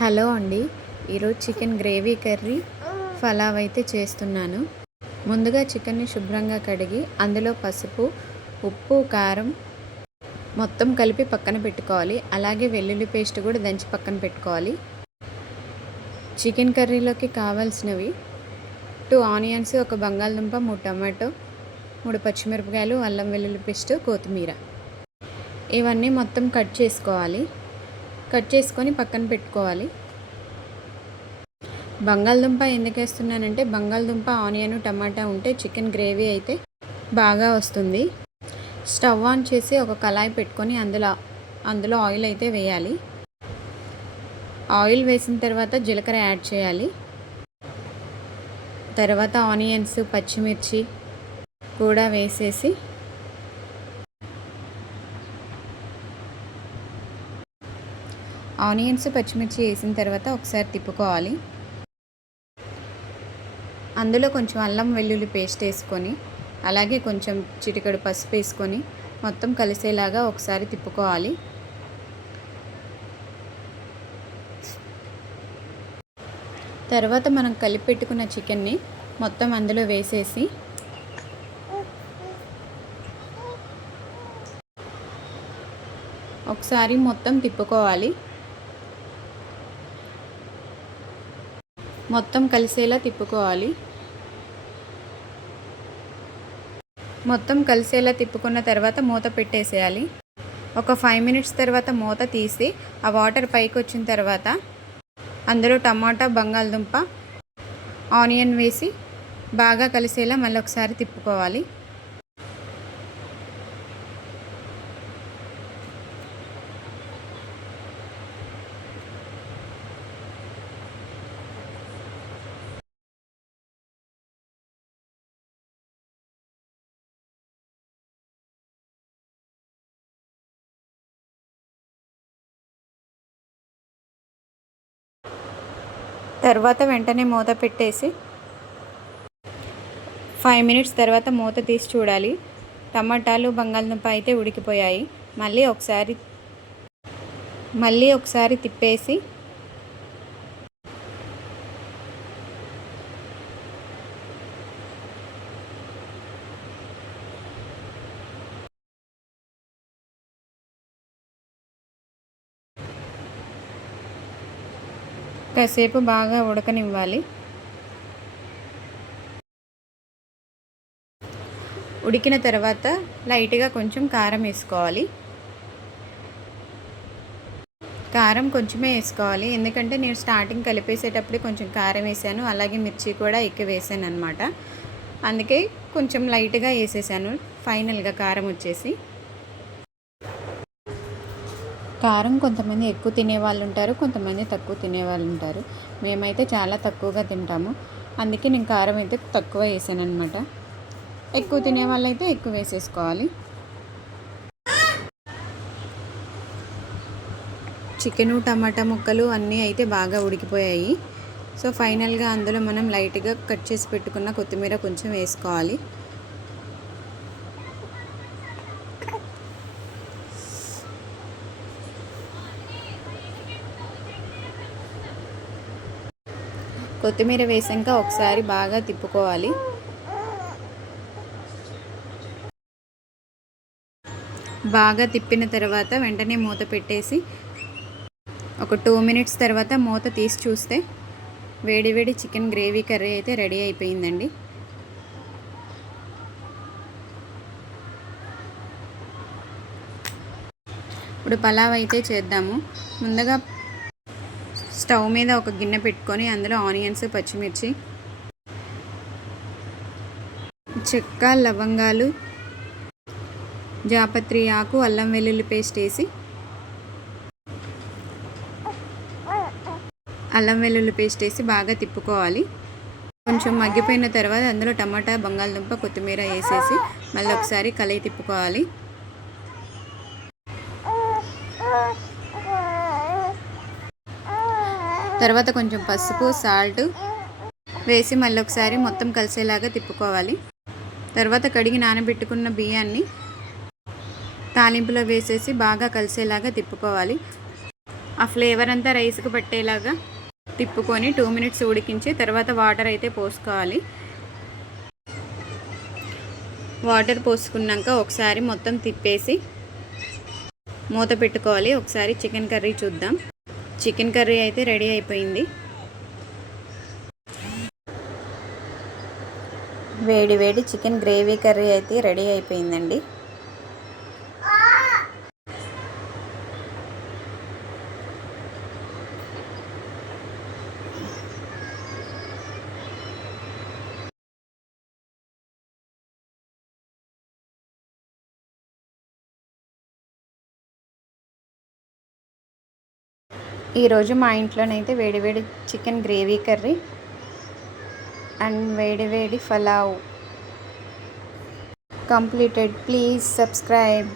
Hello అండి. ఈరోజు chicken gravy curry pulao అయితే చేస్తున్నాను. ముందుగా చికెన్ని శుభ్రంగా కడిగి అందులో పసుపు, ఉప్పు, కారం మొత్తం కలిపి పక్కన పెట్టుకోవాలి. అలాగే వెల్లుల్లి పేస్ట్ కూడా దంచి పక్కన పెట్టుకోవాలి. చికెన్ కర్రీలోకి కావాల్సినవి 2 ఆనియన్స్, ఒక బంగాళదుంప, 3 టమాటో, 3 పచ్చిమిరపకాయలు, అల్లం వెల్లుల్లి పేస్ట్, కొత్తిమీర ఇవన్నీ మొత్తం కట్ చేసుకోవాలి. కట్ చేసుకొని పక్కన పెట్టుకోవాలి. బంగాళదుంప ఎందుకు వేస్తున్నానంటే బంగాళదుంప, ఆనియన్, టమాటా ఉంటే చికెన్ గ్రేవీ అయితే బాగా వస్తుంది. స్టవ్ ఆన్ చేసి ఒక కళాయి పెట్టుకొని అందులో ఆయిల్ అయితే వేయాలి. ఆయిల్ వేసిన తర్వాత జీలకర్ర యాడ్ చేయాలి. తర్వాత ఆనియన్స్, పచ్చిమిర్చి కూడా వేసేసి ఆనియన్స్, పచ్చిమిర్చి వేసిన తర్వాత ఒకసారి తిప్పుకోవాలి. అందులో కొంచెం అల్లం వెల్లుల్లి పేస్ట్ వేసుకొని అలాగే కొంచెం చిటికెడు పసుపు వేసుకొని మొత్తం కలిసేలాగా ఒకసారి తిప్పుకోవాలి. తర్వాత మనం కలిపి పెట్టుకున్న చికెన్ని మొత్తం అందులో వేసేసి ఒకసారి మొత్తం తిప్పుకోవాలి. మొత్తం కలిసేలా తిప్పుకోవాలి. మొత్తం కలిసేలా తిప్పుకున్న తర్వాత మూత పెట్టేసేయాలి. ఒక 5 మినిట్స్ తర్వాత మూత తీసి ఆ వాటర్ పైకి వచ్చిన తర్వాత అందులో టమాటా, బంగాళదుంప, ఆనియన్ వేసి బాగా కలిసేలా మళ్ళీ ఒకసారి తిప్పుకోవాలి. తర్వాత వెంటనే మూత పెట్టేసి 5 మినిట్స్ తర్వాత మూత తీసి చూడాలి. టమాటాలు, బంగాళదుంప అయితే ఉడికిపోయాయి. మళ్ళీ ఒకసారి తిప్పేసి కాసేపు బాగా ఉడకనివ్వాలి. ఉడికిన తర్వాత లైట్గా కొంచెం కారం వేసుకోవాలి. కారం కొంచెమే వేసుకోవాలి, ఎందుకంటే నేను స్టార్టింగ్ కలిపేసేటప్పుడు కొంచెం కారం వేసాను, అలాగే మిర్చి కూడా ఎక్కువ వేసాను అనమాట. అందుకే కొంచెం లైట్గా వేసేసాను. ఫైనల్గా కారం వచ్చేసి కారం కొంతమంది ఎక్కువ తినేవాళ్ళు ఉంటారు, కొంతమంది తక్కువ తినేవాళ్ళు ఉంటారు. మేమైతే చాలా తక్కువగా తింటాము, అందుకే నేను కారం అయితే తక్కువ వేసాను అనమాట. ఎక్కువ తినేవాళ్ళు అయితే ఎక్కువ వేసేసుకోవాలి. చికెను, టమాటా ముక్కలు అన్నీ అయితే బాగా ఉడికిపోయాయి. సో ఫైనల్గా అందులో మనం లైట్గా కట్ చేసి పెట్టుకున్న కొత్తిమీర కొంచెం వేసుకోవాలి. కొత్తిమీర వేసాక ఒకసారి బాగా తిప్పుకోవాలి. బాగా తిప్పిన తర్వాత వెంటనే మూత పెట్టేసి ఒక 2 మినిట్స్ తర్వాత మూత తీసి చూస్తే వేడి చికెన్ గ్రేవీ కర్రీ అయితే రెడీ అయిపోయిందండి. ఇప్పుడు పలావ్ అయితే చేద్దాము. ముందుగా స్టవ్ మీద ఒక గిన్నె పెట్టుకొని అందులో ఆనియన్స్, పచ్చిమిర్చి, చెక్క, లవంగాలు, జాపత్రి ఆకు, అల్లం వెల్లుల్లి పేస్ట్ వేసి బాగా తిప్పుకోవాలి. కొంచెం మగ్గిపోయిన తర్వాత అందులో టమాటా, బంగాళదుంప, కొత్తిమీర వేసేసి మళ్ళీ ఒకసారి కలయి తిప్పుకోవాలి. తర్వాత కొంచెం పసుపు, సాల్ట్ వేసి మళ్ళీ ఒకసారి మొత్తం కలిసేలాగా తిప్పుకోవాలి. తర్వాత కడిగి నానబెట్టుకున్న బియ్యాన్ని తాలింపులో వేసేసి బాగా కలిసేలాగా తిప్పుకోవాలి. ఆ ఫ్లేవర్ అంతా రైస్కి పట్టేలాగా తిప్పుకొని 2 మినిట్స్ ఉడికించి తర్వాత వాటర్ అయితే పోసుకోవాలి. వాటర్ పోసుకున్నాక ఒకసారి మొత్తం తిప్పేసి మూత పెట్టుకోవాలి. ఒకసారి చికెన్ కర్రీ చూద్దాం. చికెన్ కర్రీ అయితే రెడీ అయిపోయింది. వేడి వేడి చికెన్ గ్రేవీ కర్రీ అయితే రెడీ అయిపోయిందండి. ఈరోజు మా ఇంట్లోనైతే వేడి వేడి చికెన్ గ్రేవీ కర్రీ అండ్ వేడి వేడి పలావ్ completed. Please subscribe.